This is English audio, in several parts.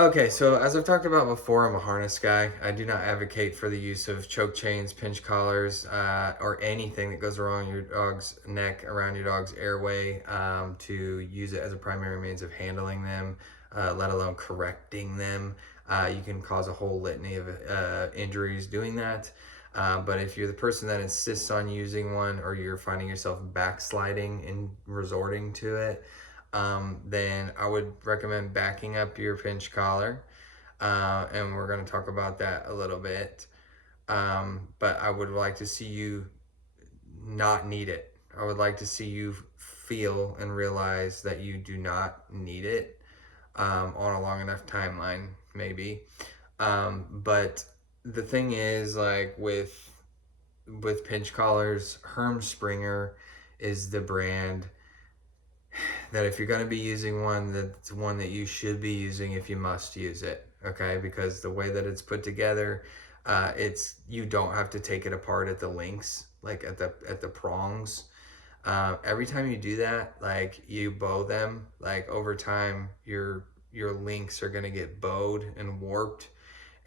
Okay, so as I've talked about before, I'm a harness guy. I do not advocate for the use of choke chains, pinch collars, or anything that goes around your dog's neck, around your dog's airway, to use it as a primary means of handling them, let alone correcting them. You can cause a whole litany of injuries doing that. But if you're the person that insists on using one, or you're finding yourself backsliding and resorting to it, then I would recommend backing up your pinch collar. And we're going to talk about that a little bit. But I would like to see you not need it. I would like to see you feel and realize that you do not need it, on a long enough timeline, maybe. But the thing is, like with pinch collars, Herm Springer is the brand that if you're going to be using one, that's one that you should be using if you must use it. Okay, because the way that it's put together, it's you don't have to take it apart at the links, like at the prongs. Every time you do that, like you bow them, like over time, your links are going to get bowed and warped,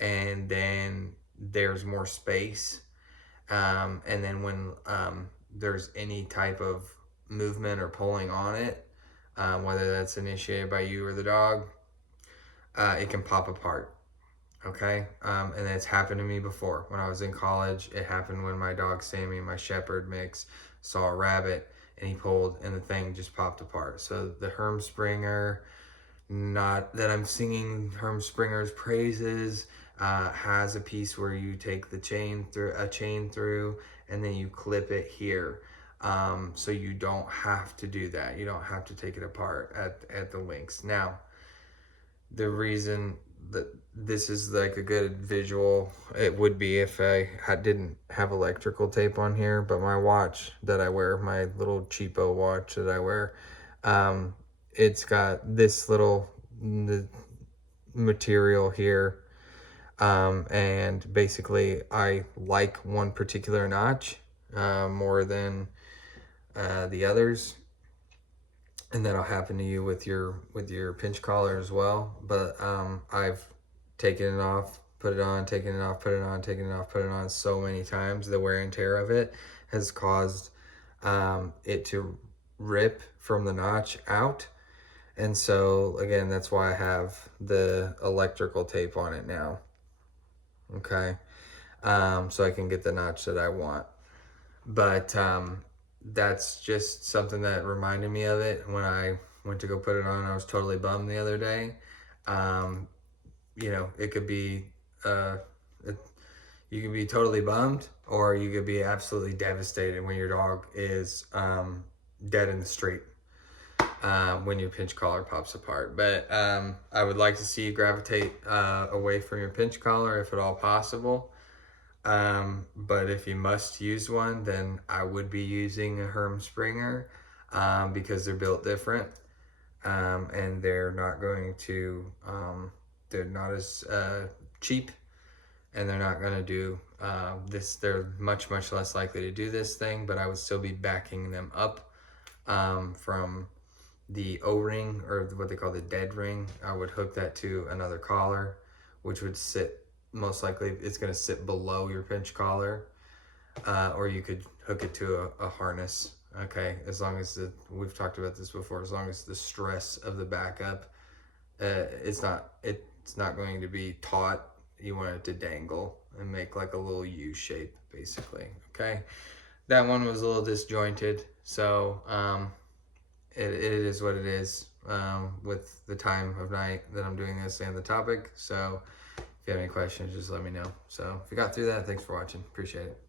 and then there's more space. And then when there's any type of movement or pulling on it, whether that's initiated by you or the dog, it can pop apart. Okay. And it's happened to me before. When I was in college, it happened when my dog Sammy, my shepherd mix, saw a rabbit and he pulled and the thing just popped apart. So the Herm Springer, not that I'm singing Herm Springer's praises, has a piece where you take the chain through and then you clip it here. So you don't have to do that. You don't have to take it apart at the links. Now, the reason that this is like a good visual, it would be if didn't have electrical tape on here, but my watch that I wear, my little cheapo watch that I wear, it's got this little material here, and basically I like one particular notch more than the others, and that'll happen to you with your pinch collar as well. But I've taken it off, put it on, taken it off, put it on, taken it off, put it on so many times. The wear and tear of it has caused it to rip from the notch out. And so again, that's why I have the electrical tape on it now. Okay. So I can get the notch that I want. But that's just something that reminded me of it when I went to go put it on. I was totally bummed the other day. Um, it could be, it, you can be totally bummed, or you could be absolutely devastated when your dog is dead in the street, when your pinch collar pops apart. But I would like to see you gravitate away from your pinch collar if at all possible. But if you must use one, then I would be using a Herm Springer, because they're built different, and they're not going to, they're not as cheap, and they're not going to do this. They're much, much less likely to do this thing, but I would still be backing them up from the O-ring, or what they call the dead ring. I would hook that to another collar, which would sit, most likely it's going to sit below your pinch collar, or you could hook it to a harness. Okay, as long as we've talked about this before, as long as the stress of the backup, it's not going to be taut. You want it to dangle and make like a little U shape, basically. Okay, that one was a little disjointed, so it is what it is, with the time of night that I'm doing this and the topic. So if you have any questions, just let me know. So if you got through that, thanks for watching. Appreciate it.